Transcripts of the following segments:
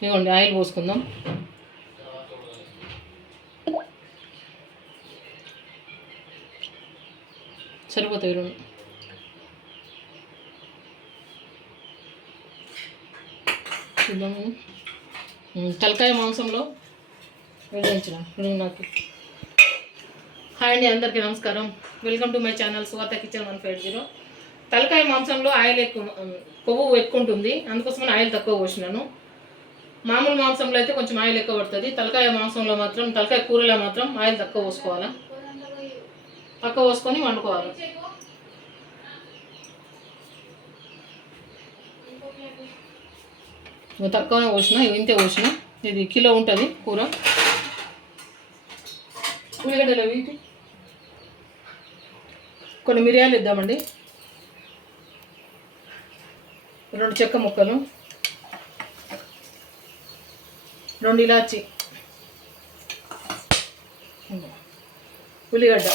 ఇదిగోండి ఆయిల్ పోసుకుందాం. సరిపోతాయి రెండు. చూద్దాము. తలకాయ మాంసంలో వేయించిన నాకు. హాయ్ అండి, అందరికీ నమస్కారం. Welcome to my channel Suvartha kitchen 150. తలకాయ మాంసంలో ఆయిల్ కొవ్వు ఎక్కువ ఉంటుంది, అందుకోసమని ఆయిల్ తక్కువ పోసినాను. మామూలు మాంసంలో అయితే కొంచెం ఆయిల్ ఎక్కువ పడుతుంది. తలకాయ మాంసంలో మాత్రం, తలకాయ కూరలో మాత్రం ఆయిల్ తక్కువ పోసుకోవాలి. తక్కువ పోసుకొని వండుకోవాలి. తక్కువనే పోసిన, ఇంతే పోసిన. ఇది కిలో ఉంటుంది కూర. ఉల్లిగడ్డలు వీటి కొన్ని మిరియాలు ఇద్దామండి, 2 చెక్క ముక్కలు, 2 ఇలాచి, ఉల్లిగడ్డ,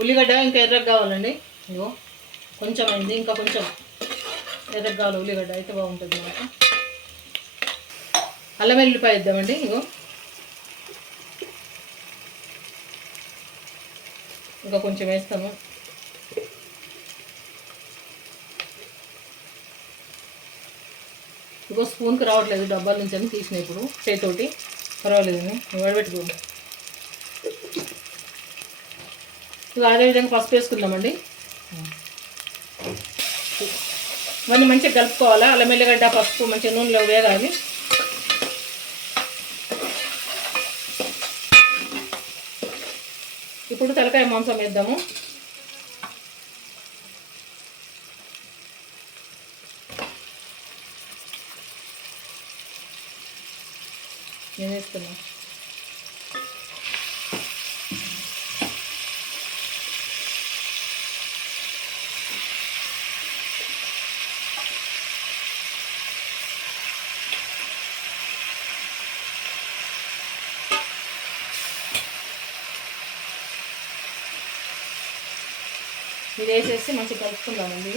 ఉల్లిగడ్డ ఇంకా ఎర్రగా కావాలండి. ఇగో కొంచెం అయింది, ఇంకా కొంచెం ఎర్రగా కావాలి ఉల్లిగడ్డ, అయితే బాగుంటుంది మనకు. అల్లం వెల్లుల్లిపాయ ఇద్దామండి. ఇగో ఇంకా కొంచెం వేస్తాము. ఇగో స్పూన్కి రావట్లేదు, డబ్బాల నుంచి అని తీసిన ఇప్పుడు చేతితోటి. పర్వాలేదు, వడబెట్టుకోండి. ఇక అదేవిధంగా పసుపు వేసుకుందామండి. ఇవన్నీ మంచిగా కలుపుకోవాలా. అల్లం ఎల్లిగడ్డ పసుపు మంచిగా నూనెలో వేగాలి. ఇప్పుడు తలకాయ మాంసం వేద్దాము. నేను వేస్తున్నా. ఇది వేసేసి మంచిగా కలుపుకుందామండి.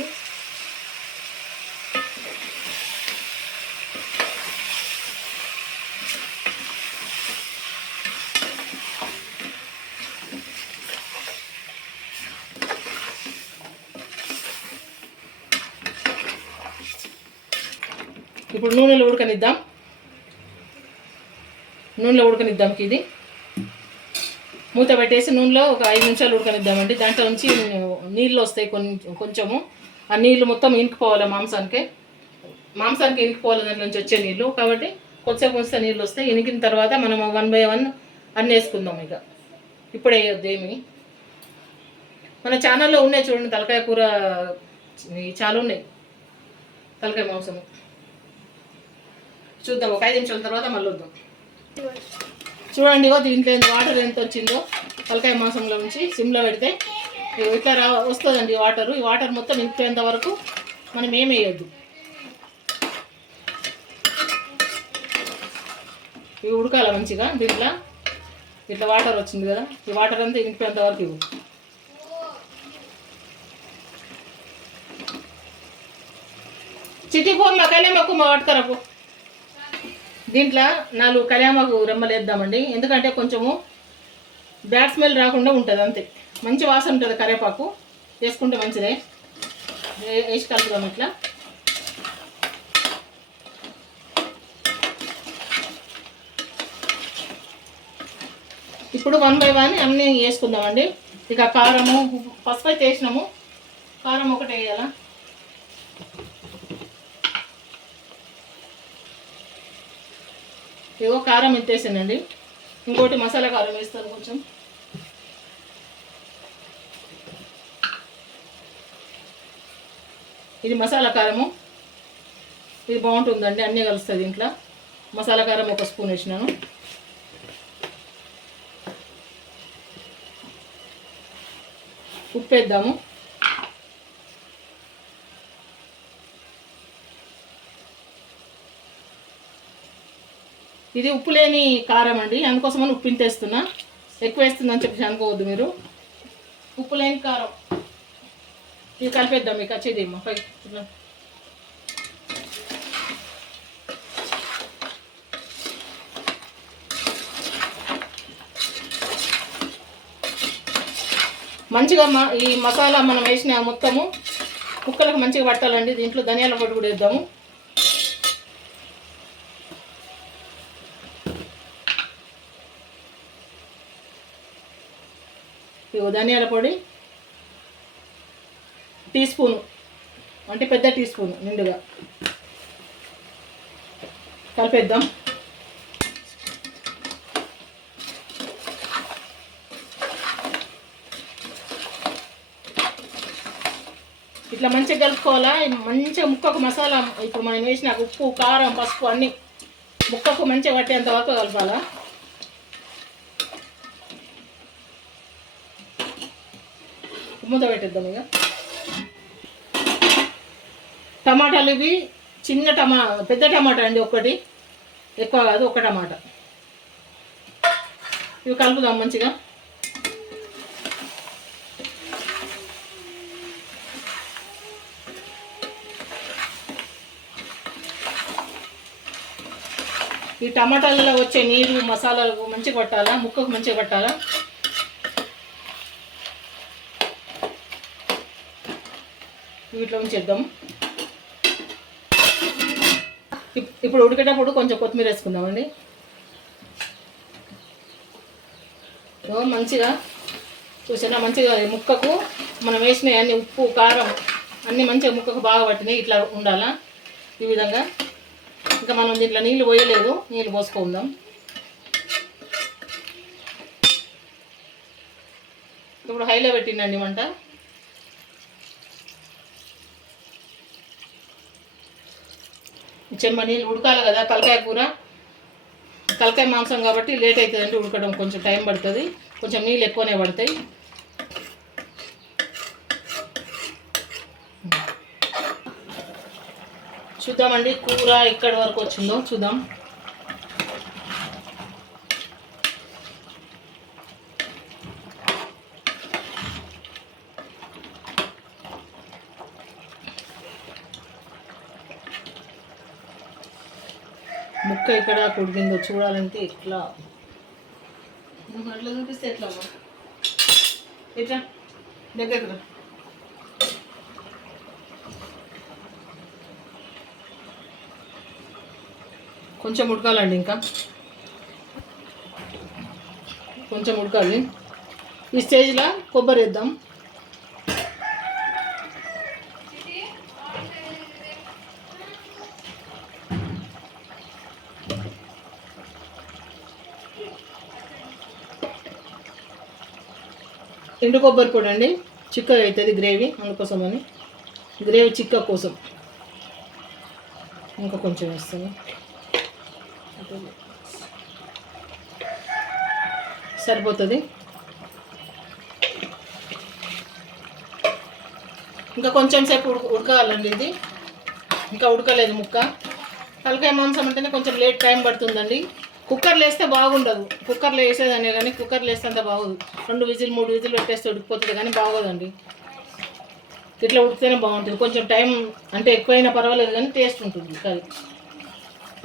ఇప్పుడు నూనెలో ఉడకనిద్దాం. ఇది మూత పెట్టేసి నూనెలో ఒక 5 నిమిషాలు ఉడకనిద్దామండి. దాంట్లో నుంచి నీళ్ళు వస్తాయి కొంచెము. ఆ నీళ్ళు మొత్తం ఇంకిపోవాలి మాంసానికి ఇంకిపోవాలి, దాంట్లో నుంచి వచ్చే నీళ్ళు. కాబట్టి కొంచెం నీళ్ళు వస్తాయి. ఇనికిన తర్వాత మనం 1 by 1 అన్నీ వేసుకుందాం. ఇక ఇప్పుడే వేయొద్దు ఏమి. మన ఛానల్లో ఉన్నాయి చూడండి, తలకాయ కూర చాలా ఉన్నాయి. తలకాయ మాంసము చూద్దాం. ఒక 5 నిమిషాల తర్వాత మళ్ళీ వద్దాం. చూడండి, దీంట్లో వాటర్ ఎంత వచ్చిందో తలకాయ మాంసంలో నుంచి. సిమ్లో పెడితే ఇట్లా వస్తుందండి వాటరు. ఈ వాటర్ మొత్తం ఇంకేంత వరకు మనం ఏం వేయద్దు. ఇవి ఉడకాల మంచిగా. దీంట్లో ఇట్లా వాటర్ వచ్చింది కదా, ఈ వాటర్ అంతా ఇంకేంత వరకు ఇవ్వు. చిట్టి ఫోన్ మా కళ్యాణకు మా పట్టుకరకు. దీంట్లో 4 కళ్యామాకు రెమ్మలు వేద్దామండి, ఎందుకంటే కొంచెము బ్యాడ్ స్మెల్ రాకుండా ఉంటుంది. అంతే, మంచి వాసన ఉంటుంది. కరివేపాకు వేసుకుంటే మంచిదే. వేసి కలుపుదాం ఇట్లా. ఇప్పుడు 1 by 1 అన్నీ వేసుకుందామండి. ఇక కారము, పసుపు అయితే వేసినాము, కారం ఒకటి వేయాలా. ఇగో కారం ఎత్తేసానండి. ఇంకోటి మసాలా కారం వేస్తాను కొంచెం. ఇది మసాలా కారము, ఇది బాగుంటుందండి, అన్నీ కలుస్తుంది ఇంట్లో. మసాలా కారం 1 స్పూన్ వేసినాను. ఉప్పు వేద్దాము. ఇది ఉప్పు లేని కారం అండి, అందుకోసమని ఉప్పు ఇంతేస్తున్నా. ఎక్కువ వేస్తుందని చెప్పి అనుకోవద్దు మీరు. ఉప్పు లేని కారం ఇది కలిపేద్దాం మీకు వచ్చేదేమో పై మంచిగా ఈ మసాలా మనం వేసిన మొత్తము కుక్కలకు మంచిగా పట్టాలండి. దీంట్లో ధనియాల పొడి కూడా వేద్దాము. ఇగో ధనియాల పొడి టీ స్పూను, అంటే పెద్ద టీ స్పూను నిండుగా కలిపేద్దాం. ఇట్లా మంచిగా కలుపుకోవాలా. మంచిగా ముక్కకు మసాలా ఇప్పుడు మనం వేసిన ఉప్పు, కారం, పసుపు అన్నీ ముక్కకు మంచిగా పట్టేంత వరకు కలపాలా. మూత పెట్టేద్దాం. ఇక టమాటాలు ఇవి చిన్న పెద్ద టమాటా అండి, ఒకటి, ఎక్కువ కాదు, ఒక టమాటా. ఇవి కలుపుదాం మంచిగా. ఈ టమాటాలలో వచ్చే నీరు మసాలాలకు మంచిగా పట్టాలా, ముక్కకు మంచిగా పట్టాలా. వీటిలో ఉంచేద్దాం. ఇప్పుడు ఉడికేటప్పుడు కొంచెం కొత్తిమీర వేసుకుందామండి. మంచిగా చూసినా మంచిగా ముక్కకు మనం వేసినవి అన్ని ఉప్పు, కారం అన్నీ మంచిగా ముక్కకు బాగా పట్టినాయి. ఇట్లా ఉండాలా ఈ విధంగా. ఇంకా మనం దీంట్లో నీళ్ళు పోయలేదు, నీళ్ళు పోసుకుందాం. ఇప్పుడు హైలో పెట్టిండండి మంట. చెమ్మ నీళ్ళు ఉడకాలి కదా. తలకాయ కూర, తలకాయ మాంసం కాబట్టి లేట్ అవుతుందండి ఉడకడం, కొంచెం టైం పడుతుంది, కొంచెం నీళ్ళు ఎక్కువనే పడతాయి. చూద్దామండి కూర ఎక్కడి వరకు వచ్చిందో చూద్దాం. ముక్క ఇక్కడ కుడిగిందో చూడాలంటే ఇట్లా అట్లా చూపిస్తే ఎట్లా అమ్మా, ఎట్లా దగ్గర కొంచెం ఉడకాలండి, ఇంకా కొంచెం ఉడకాలి. ఈ స్టేజ్లో కొబ్బరి వేద్దాం. ఎండు కొబ్బరి పొడి అండి, చిక్కగా అవుతుంది గ్రేవీ, అందుకోసమని గ్రేవీ చిక్క కోసం ఇంకా కొంచెం వేస్తాను. సరిపోతుంది. ఇంకా కొంచెం సేపు ఉడకాలండి. ఇది ఇంకా ఉడకలేదు ముక్క. తలకాయ మాంసం అంటేనే కొంచెం లేట్ టైం పడుతుందండి. కుక్కర్లో వేస్తే బాగుండదు. కుక్కర్లో వేసేదాన్ని కానీ కుక్కర్లో వేస్తే అంత బాగోదు. 2 విజిల్ 3 విజిల్ పెట్టేస్తే ఉడికిపోతుంది కానీ బాగోదండి. ఇట్లా ఉడికితేనే బాగుంటుంది. కొంచెం టైం అంటే ఎక్కువైనా పర్వాలేదు కానీ టేస్ట్ ఉంటుంది కర్రీ.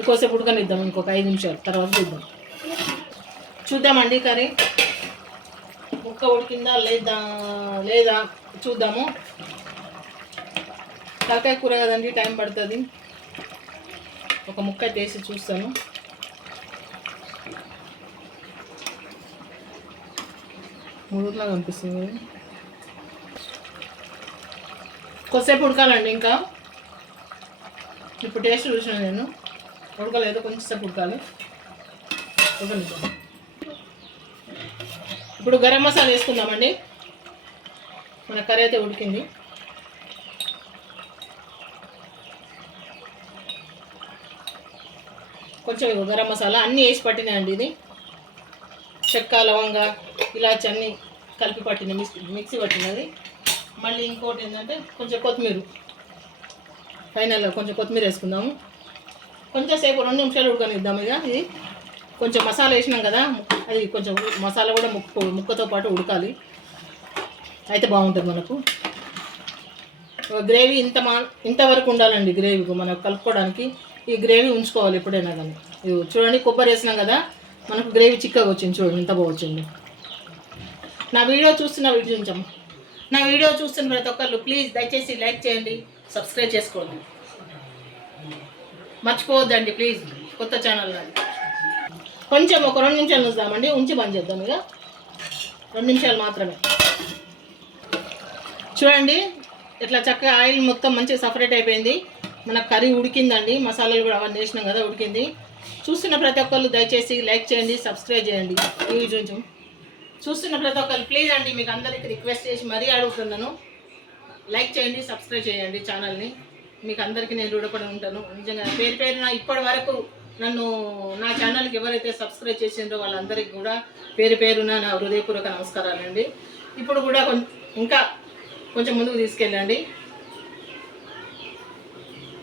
ఎక్కువసేపు ఉడకనిద్దాం, ఇంకొక 5 నిమిషాలు తర్వాత చూద్దామండి కర్రీ ముక్క ఉడికిందా లేదా చూద్దాము. తలకాయ కూర కదండి, టైం పడుతుంది. ఒక ముక్క వేసి చూస్తాను. మురుగులాగా అనిపిస్తుంది. కొద్దిసేపు ఉడకాలండి. ఇంకా ఇప్పుడు టేస్ట్ చూసాను నేను, ఉడకలేదు, కొంచెంసేపు ఉడకాలి. ఇప్పుడు గరం మసాలా వేసుకుందామండి. మన కర్రీ అయితే ఉడికింది. కొంచెం గరం మసాలా అన్నీ వేసి పట్టినాయండి. ఇది చెక్క, లవంగ, ఇలాచి అన్నీ కలిపి పట్టిన మిక్సీ పట్టినది. మళ్ళీ ఇంకోటి ఏంటంటే కొంచెం కొత్తిమీర, ఫైనల్గా కొంచెం కొత్తిమీర వేసుకుందాము. కొంచెం సేపు 2 నిమిషాలు ఉడకనిద్దాము. ఇక ఇది కొంచెం మసాలా వేసినాం కదా, అది కొంచెం మసాలా కూడా ముక్కతో పాటు ఉడకాలి, అయితే బాగుంటుంది మనకు. గ్రేవీ ఇంతవరకు ఉండాలండి. గ్రేవీ మనకు కలుపుకోవడానికి ఈ గ్రేవీ ఉంచుకోవాలి ఎప్పుడైనా కానీ. ఇది చూడండి, కొబ్బరి వేసినాం కదా, మనకు గ్రేవీ చిక్కగా వచ్చింది. చూడండి ఎంత బాగా వచ్చింది. నా వీడియో చూస్తున్న ప్రతి ఒక్కళ్ళు ప్లీజ్ దయచేసి లైక్ చేయండి, సబ్స్క్రైబ్ చేసుకోండి, మర్చిపోవద్దండి ప్లీజ్. కొత్త ఛానల్ నాది. కొంచెం ఒక 2 నిమిషాలు ఉంచుదామండి, ఉంచి బంద్ చేద్దాం. ఇక 2 నిమిషాలు మాత్రమే. చూడండి ఇట్లా చక్కగా ఆయిల్ మొత్తం మంచిగా సపరేట్ అయిపోయింది. మన కర్రీ ఉడికిందండి, మసాలాలు కూడా అవన్నీ వేసినాం కదా, ఉడికింది. చూస్తున్న ప్రతి ఒక్కళ్ళు దయచేసి లైక్ చేయండి, సబ్స్క్రైబ్ చేయండి. ఈ వీడియో చూస్తున్న ప్రతి ఒక్కళ్ళు ప్లీజ్ అండి, మీకు అందరికీ రిక్వెస్ట్ చేసి మరీ అడుగుతున్నాను, లైక్ చేయండి, సబ్స్క్రైబ్ చేయండి ఛానల్ని. మీకు అందరికీ నేను రుణపడి ఉంటాను. నిజంగా పేరున ఇప్పటి వరకు నన్ను నా ఛానల్కి ఎవరైతే సబ్స్క్రైబ్ చేసిండ్రో వాళ్ళందరికీ కూడా పేరున నా హృదయపూర్వక నమస్కారాలండి. ఇప్పుడు కూడా ఇంకా కొంచెం ముందుకు తీసుకెళ్ళండి.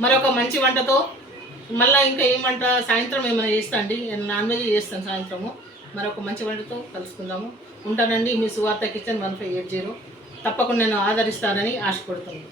మరొక మంచి వంటతో మళ్ళీ ఇంకా ఏం వంట సాయంత్రం ఏమైనా చేస్తా అండి, నేను నాన్ వెజ్ చేస్తాను సాయంత్రము. మరొక మంచి వంటతో కలుసుకుందాము. ఉంటానండి. మీ సువార్త కిచెన్ 1580. తప్పకుండా నేను ఆదరిస్తానని ఆశపడుతున్నాను.